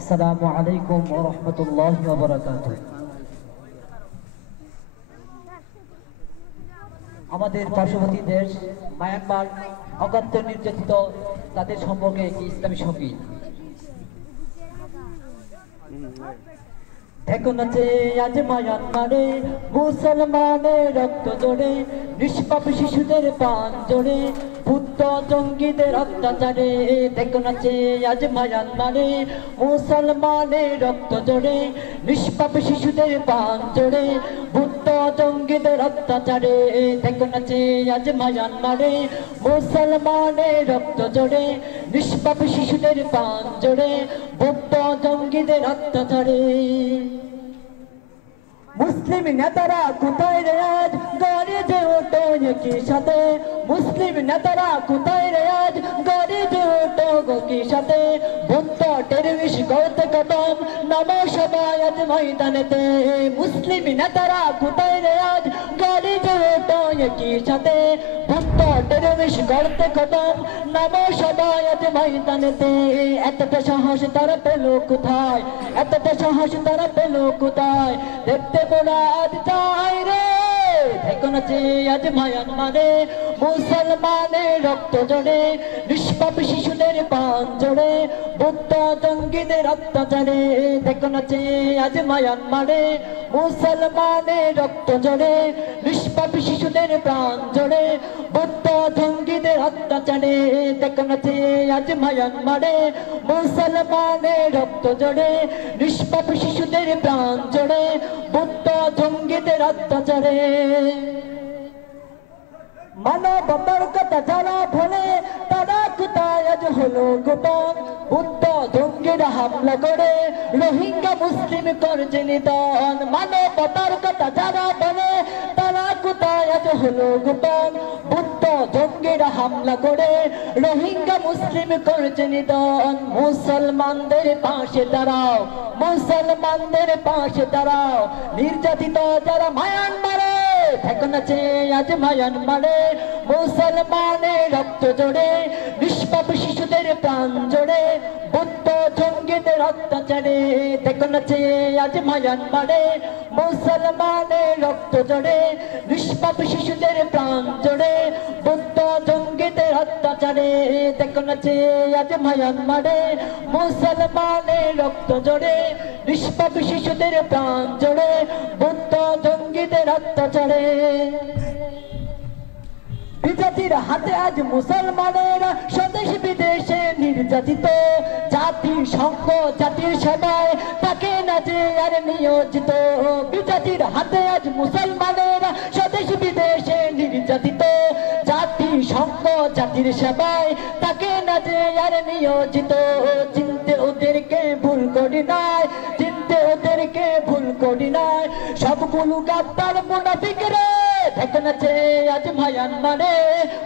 আসসালামু আলাইকুম ওয়া রাহমাতুল্লাহি ওয়া বারাকাতুহু। আমাদের পার্শ্ববর্তী দেশ মায়ানমার অগাত্য নির্যাতিত তাদের সম্পর্কে একটি ইসলামী সঙ্গীত। দেখো নাচে আজ মায়ানমারে মুসলমানের রক্ত জোড়ে, নিষ্পাপ শিশুদের প্রাণ জোড়ে, বুদ্ধ জঙ্গিদের অত্যাচারে। দেখো নাচে আজ মায়ানমারে মুসলমানের রক্ত জোড়ে, নিষ্পাপ শিশুদের প্রাণ জোড়ে, বুদ্ধ জঙ্গিদের অত্যাচারে। দেখো নাচে আজ মায়ানমারে মুসলমানের রক্ত জোড়ে, নিষ্পাপ শিশুদের প্রাণ জোড়ে, বুদ্ধ জঙ্গিদের অত্যাচারে। মুসলিম নেতারা কোথায় রে আজ গড়ে যে ওঠো একই সাথে, মুসলিম নেতারা কোথায় রে আজ গড়ে যে ওঠো একই সাথে, বুদ্ধ টেররিস্ট করতে কদম নামো সবাই আজ ময়দানেতে। মুসলিম নেতারা কোথায় রে আজ গড়ে যে ওঠো একই সাথে, বুদ্ধ টেররিস্ট করতে কদম নামো সবাই আজ ময়দানেতে। এতটা সাহস তারা পেল কোথায়, এতটা সাহস তারা পেল কোথায়, দেখতে মোরা আজ যাই রে। দেখো নাচে আজ মায়ানমারে মুসলমানের রক্ত জোড়ে, নিষ্পাপ শিশুদের প্রাণ জোড়ে, বুদ্ধ জঙ্গিদের অত্যাচারে। দেখো নাচে আজ মায়ানমারে মুসলমানের রক্ত জোড়ে, নিষ্পাপ শিশুদের প্রাণ জোড়ে, বুদ্ধ জঙ্গিদের অত্যাচারে। দেখো নাচে আজ মায়ানমারে মুসলমানের রক্ত জোড়ে, নিষ্পাপ শিশুদের প্রাণ জোড়ে, বুদ্ধ জঙ্গিদের অত্যাচারে। মানবতার কথা যারা ভোলে তারা কোথায় আজ হলো গোপন, বুদ্ধ জঙ্গিরা হামলা করে রোহিঙ্গা মুসলিম করছে নিধন। মানবতার কথা যারা বলে তারা কোথায় আজ হলো গোপন, বুদ্ধ জঙ্গিরা হামলা করে রোহিঙ্গা মুসলিম করছে নিধন। মুসলমানদের পাশে দাঁড়াও, মুসলমানদের পাশে দাঁড়াও, নির্যাতিত যারা মায়ানমারে। দেখো নাচে আজ মায়ানমারে মুসলমানের রক্ত জোড়ে, নিষ্পাপ শিশুদের প্রাণ জোড়ে, বুদ্ধ জঙ্গিদের অত্যাচারে। দেখো নাচে আজ মায়ানমারে মুসলমানের রক্ত জোড়ে, নিষ্পাপ শিশুদের প্রাণ জোড়ে, বুদ্ধ জঙ্গিদের অত্যাচারে। দেখো নাচে আজ মায়ানমারে মুসলমানের রক্ত জোড়ে, নিষ্পাপ শিশুদের প্রাণ জোড়ে, বুদ্ধ জঙ্গিদের অত্যাচারে। বিজাতির হাতে আজ মুসলমানেরা স্বদেশ বিদেশে নির্যাতিত, জাতিসংঘ জাতির সেবায় তাকে না যে আর নিয়োজিত। বিজাতির হাতে আজ মুসলমানেরা স্বদেশ বিদেশে নির্যাতিত, জাতিসংঘ জাতির সেবায় তাকে না যে আর নিয়োজিত। চিনতে ওদেরকে ভুল করি নাই, চিনতে ওদেরকে ভুল করি নাই, সবগুলো গাদ্দার মুনাফিক রে। দেখো নাচে আজ মায়ানমারে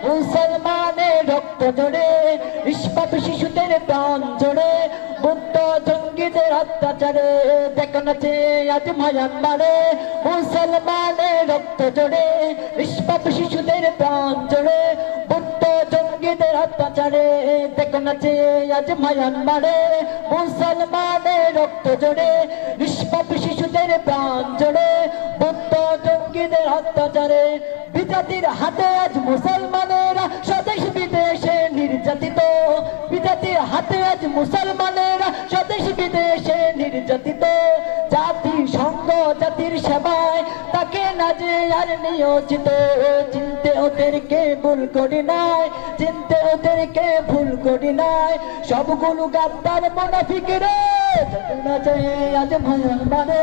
মুসলমানের রক্ত জোড়ে, নিষ্পাপ শিশুদের প্রাণ জোড়ে, বুদ্ধ জঙ্গিদের অত্যাচারে। দেখো নাচে আজ মায়ানমারে মুসলমানের রক্ত জোড়ে, নিষ্পাপ শিশুদের প্রাণ জোড়ে, বুদ্ধ জঙ্গিদের অত্যাচারে। দেখো নাচে আজ মায়ানমারে মুসলমানের রক্ত জোড়ে, নিষ্পাপ শিশুদের প্রাণ জোড়ে, বুদ্ধ জঙ্গিদের অত্যাচারে। বিজাতির হাতে আজ মুসলমানেরা স্বদেশ বিদেশে নির্যাতিত, বিজাতির হাতে আজ মুসলমানেরা স্বদেশ বিদেশে নির্যাতিত, জাতিসংঘ জাতির সেবায় তাকে না যে আর নিয়োজিত। চিনতে ওদেরকে ভুল করি নাই, চিনতে ওদেরকে ভুল করি নাই, সবগুলো গাদ্দার মুনাফিক রে। আজ মায়ানমারে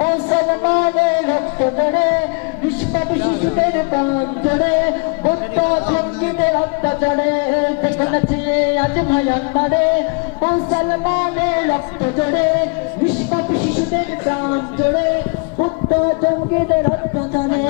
মুসলমানের রক্ত জোড়ে, নিষ্পাপ শিশুদের প্রাণ জোড়ে, বুদ্ধ জঙ্গিদের অত্যাচারে। দেখো নাচে আজ মায়ানমারে মুসলমানের রক্ত জোড়ে, নিষ্পাপ শিশুদের প্রাণ জোড়ে, বুদ্ধ জঙ্গিদের অত্যাচারে।